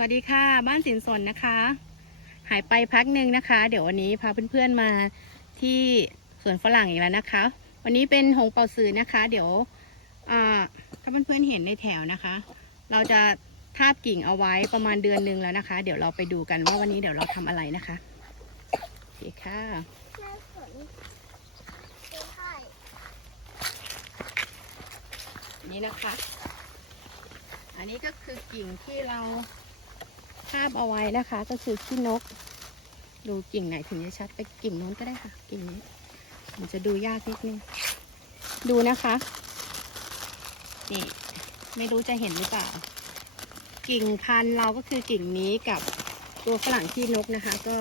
สวัสดีค่ะ บ้านสินสนนะคะ หายไปพักหนึ่งนะคะ เดี๋ยววันนี้พาเพื่อนๆมาที่สวนฝรั่งอีกแล้วนะคะ วันนี้เป็นหงเป่าสือนะคะ เดี๋ยวถ้าเพื่อนๆเห็นในแถวนะคะ เราจะทาบกิ่งเอาไว้ประมาณเดือนหนึ่งแล้วนะคะ เดี๋ยวเราไปดูกันว่าวันนี้เดี๋ยวเราทำอะไรนะคะโอเคค่ะนี่นะคะ อันนี้ก็คือกิ่งที่เรา ทาบเอาไว้นะคะ ก็คือขี้นก ดูกิ่งไหนถึงจะชัดไปกิ่งโน้นก็ได้ค่ะ กิ่งนี้มันจะดูยากนิดนึง ดูนะคะ นี่ ไม่รู้จะเห็นหรือเปล่า กิ่งพันเราก็คือกิ่งนี้กับตัวฝรั่งขี้นกนะคะ ก็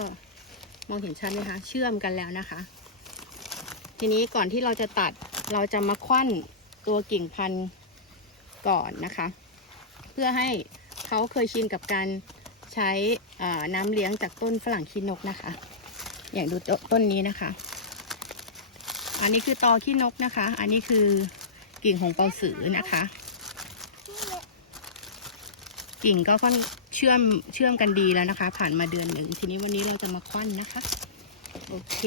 มองเห็นชัดไหมคะ เชื่อมกันแล้วนะคะ ทีนี้ก่อนที่เราจะตัดเราจะมาควั้นตัวกิ่งพันก่อนนะคะ เพื่อให้เขาเคยชินกับการ ใช้น้ำเลี้ยงจากต้นฝรั่งขี้นกนะคะ อย่างดูต้นนี้นะคะ อันนี้คือตอขี้นกนะคะ อันนี้คือกิ่งของเปาสือนะคะ กิ่งก็ค่อนเชื่อมเชื่อมกันดีแล้วนะคะ ผ่านมาเดือนหนึ่งทีนี้วันนี้เราจะมาควั้นนะคะ โอเค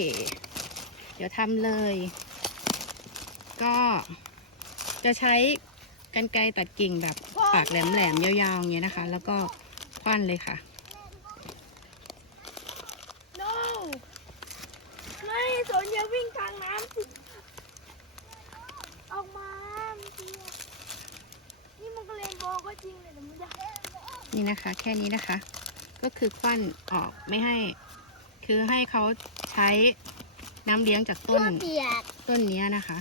เดี๋ยวทำเลย ก็จะใช้กันไกรตัดกิ่งแบบปากแหลมๆยาวๆอย่างเงี้ยนะคะ แล้วก็ ควั้นเลยค่ะโน้ไม่สนอย่าวิ่งทางน้ำสิออกมาเมื่อกี้อะนี่มันก็เรนโบว์ก็จริงเลยแต่มันอยากนี่นะคะ แค่นี้นะคะ ก็คือควั้นออกไม่ให้ คือให้เขาใช้น้ำเลี้ยงจากต้น เปียกต้นเนี้ยนะคะ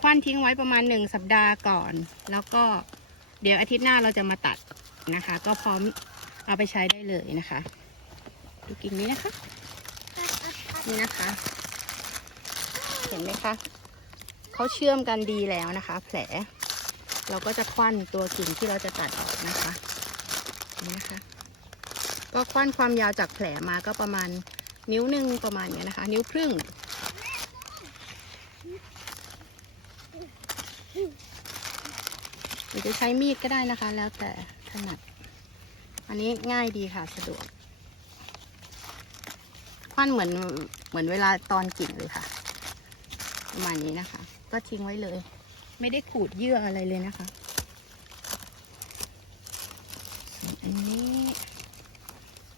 ควันทิ้งไว้ประมาณหนึ่งสัปดาห์ก่อน แล้วก็เดี๋ยวอาทิตย์หน้าเราจะมาตัด นะคะ ก็พร้อมเอาไปใช้ได้เลยนะคะดูกิ่งนี้นะคะ นี่นะคะ เห็นไหมคะเขาเชื่อมกันดีแล้วนะคะ แผล เราก็จะควันตัวกิ่งที่เราจะตัดออกนะคะนี่นะคะก็ควันความยาวจากแผลมาก็ประมาณนิ้วหนึ่งประมาณเนี้ยนะคะ นิ้วครึ่งหรือจะใช้มีดก็ได้นะคะ แล้วแต่ ถนัด อันนี้ง่ายดีค่ะสะดวกควันเหมือนเหมือนเวลาตอนกิ่งเลยค่ะ ประมาณนี้นะคะ ก็ทิ้งไว้เลย ไม่ได้ขูดเยื่ออะไรเลยนะคะอันนี้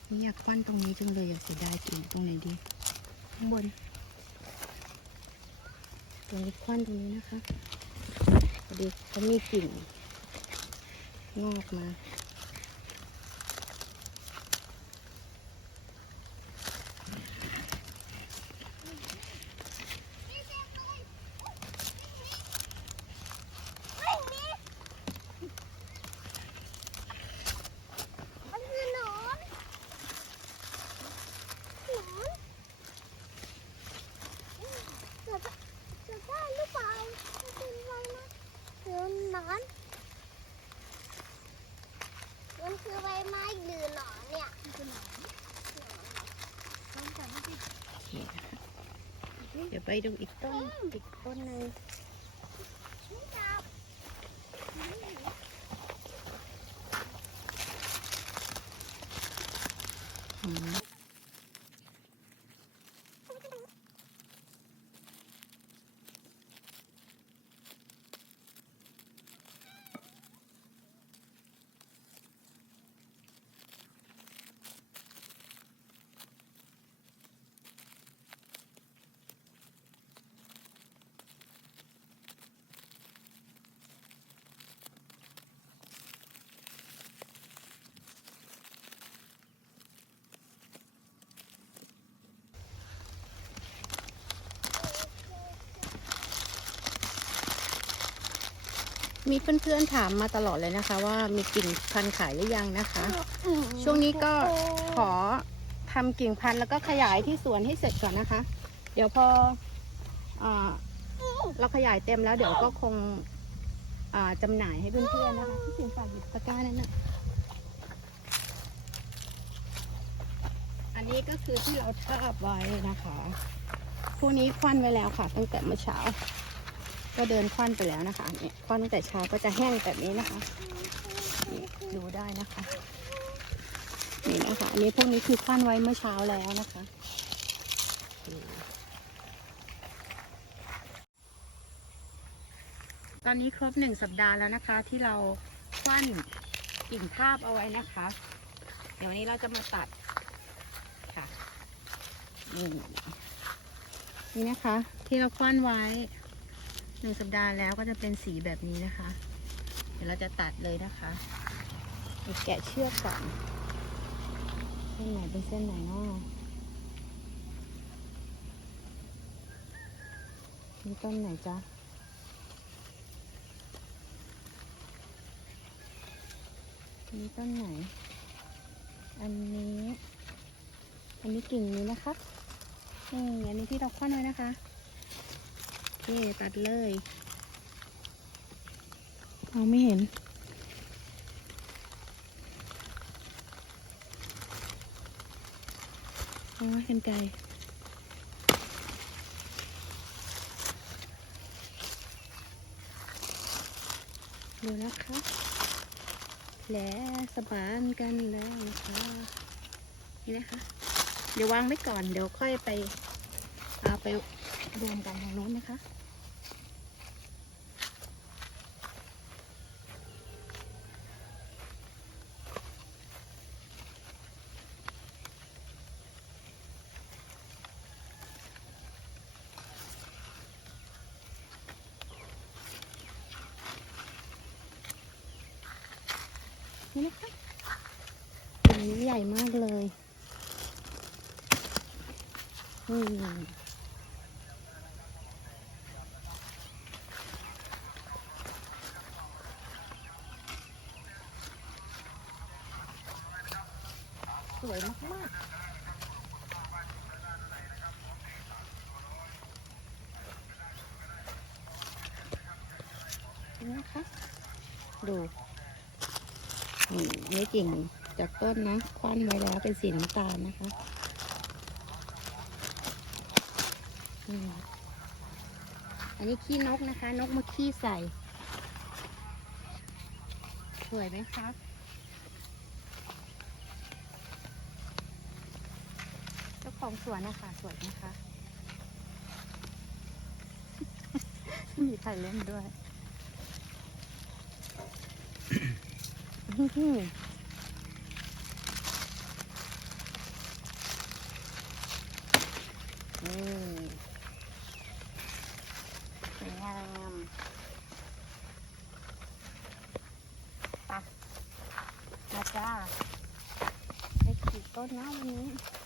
นี่อยากควันตรงนี้จังเลยอยากเสียดายกิ่งตรงไหนดี ข้างบน ตรงนี้ควันตรงนี้นะคะพอดีเขามีกิ่ง งอกมา มันคือหนอนหนอนจะจะได้หรือเปล่าจะเป็นไรนะหรือหนอนมันคือใบไม้หรือหนอนเนี่ยมันคือหนอนต้องจับมันสิ โอ เดี๋ยวไปดูอีกต้นอีกต้นหนึ่ง มีเพื่อนๆถามมาตลอดเลยนะคะ ว่ามีกิ่งพันธุ์ขายหรือยังนะคะ ช่วงนี้ก็ขอทำกิ่งพันธุ์แล้วก็ขยายที่สวนให้เสร็จก่อนนะคะ เดี๋ยวพออเราขยายเต็มแล้วเดี๋ยวก็คงอ่าจำหน่ายให้เพื่อนๆนะคะที่สินฝากหยิบตะกร้านั่นนะอันนี้ก็คือที่เราทาบไว้นะคะ พวกนี้ควันไว้แล้วค่ะ ตั้งแต่เมื่อเช้า ก็เดินควันไปแล้วนะคะเนี่ยควันตั้งแต่เช้าก็จะแห้งแบบนี้นะคะนี่ดูได้นะคะนี่นะคะอันนี้พวกนี้คือคว้านไว้เมื่อเช้าแล้วนะคะตอนนี้ครบหนึ่งสัปดาห์แล้วนะคะ ที่เราคว้านกิ่งทาบเอาไว้นะคะ เดี๋ยววันนี้เราจะมาตัดค่ะนี่นี่นะคะ ที่เราคว้านไว้ หนึ่งสัปดาห์แล้วก็จะเป็นสีแบบนี้นะคะ เดี๋ยวเราจะตัดเลยนะคะแกะเชือกก่อนเส้นไหนเป็นเส้นไหนเนาะมีต้นไหนจ๊ะนี่ต้นไหน อันนี้ อันนี้กิ่งนี้นะคะนี่อันนี้ที่เราคว้านไว้นะคะ เคตัดเลยมองไม่เห็นโอ้ยกันไกลดูนะคะและสมานกันแล้วนะคะนี่นะคะ เดี๋ยววางไว้ก่อน เดี๋ยวค่อยไปเอาไปรวมกันทางโน้นนะคะ นี่นะคะอันนี้ใหญ่มากเลยอืมสวยมากๆนี่นะคะดู นี่อันนี้กิ่งจากต้นนะคว้านไว้แล้วเป็นสีน้ำตาลนะคะอันนี้ขี้นกนะคะ นกมาขี้ใส่ สวยไหมครับเจ้าของสวนนะคะสวยไหมคะ มีใครเล่นด้วย อื้อหือนี่ สวยงามไปะมาจ้าได้กี่ต้นนะวันนี้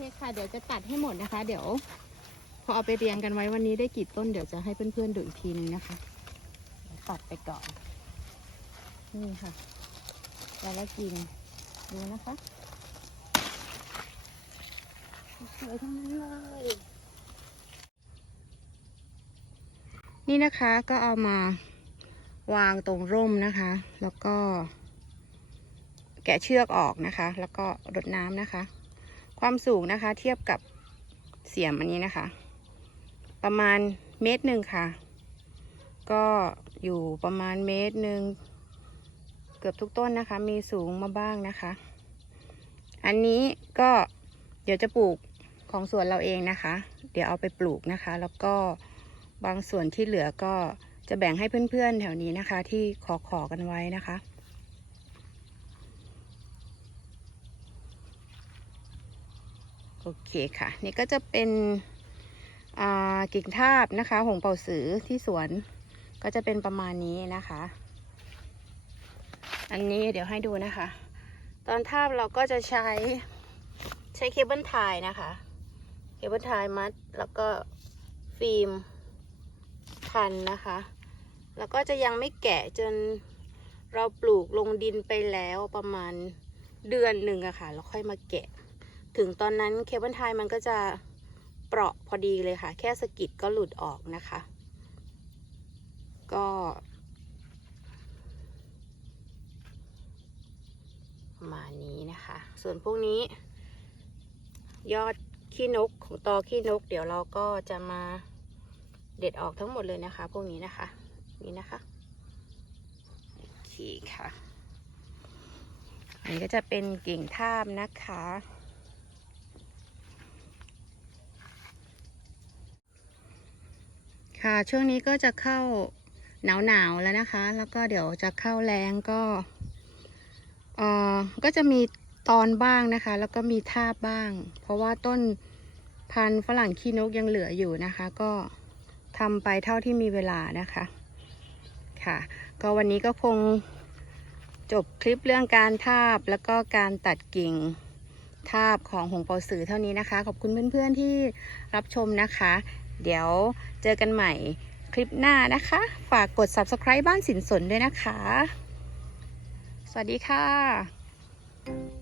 เคค่ะ เดี๋ยวจะตัดให้หมดนะคะ เดี๋ยว พอเอาไปเรียงกันไว้วันนี้ได้กี่ต้นเดี๋ยวจะให้เพื่อนๆดูอีกทีนึงนะคะเดี๋ยวตัดไปก่อนนี่ค่ะแต่ละกิ่งดูนะคะสวยทั้งนั้นเลยนี่นะคะก็เอามาวางตรงร่มนะคะ แล้วก็แกะเชือกออกนะคะ แล้วก็รดน้ำนะคะ ความสูงนะคะ เทียบกับเสียมอันนี้นะคะ ประมาณเมตรหนึ่งค่ะ ก็อยู่ประมาณเมตรหนึ่งเกือบทุกต้นนะคะ มีสูงมาบ้างนะคะ อันนี้ก็เดี๋ยวจะปลูกของสวนเราเองนะคะ เดี๋ยวเอาไปปลูกนะคะ แล้วก็บางส่วนที่เหลือก็จะแบ่งให้เพื่อนๆแถวนี้นะคะ ที่ขอขอกันไว้นะคะ โอ เคค่ะ นี่ก็จะเป็นกิ่งทาบนะคะ หงเป่าสือที่สวนก็จะเป็นประมาณนี้นะคะ อันนี้เดี๋ยวให้ดูนะคะ ตอนทาบเราก็จะใช้ใช้เคเบิลไทยนะคะ เคเบิลไทยมัดแล้วก็ฟิล์มพันนะคะ แล้วก็จะยังไม่แก่จนเราปลูกลงดินไปแล้วประมาณเดือนหนึ่งอะค่ะแล้วค่อยมาแกะ ถึงตอนนั้นเคเบิลไทยมันก็จะเปราะพอดีเลยค่ะ แค่สะกิดก็หลุดออกนะคะ ก็ มานี้นะคะ ส่วนพวกนี้ ยอดขี้นกของตอขี้นก เดี๋ยวเราก็จะมาเด็ดออกทั้งหมดเลยนะคะ พวกนี้นะคะ นี่นะคะโอเคค่ะ อันนี้ก็จะเป็นกิ่งทาบนะคะ ค่ะ ช่วงนี้ก็จะเข้าหนาวหนาวๆแล้วนะคะ แล้วก็เดี๋ยวจะเข้าแรงก็เอ่อก็จะมีตอนบ้างนะคะ แล้วก็มีทาบบ้าง เพราะว่าต้นพันธุ์ฝรั่งขี้นกยังเหลืออยู่นะคะ ก็ทำไปเท่าที่มีเวลานะคะค่ะ ก็วันนี้ก็คงจบคลิปเรื่องการทาบแล้วก็การตัดกิ่งทาบของหงเปาสือเท่านี้นะคะ ขอบคุณเพื่อนๆที่รับชมนะคะ เดี๋ยวเจอกันใหม่คลิปหน้านะคะ ฝากกด subscribe บ้านสินสนด้วยนะคะ สวัสดีค่ะ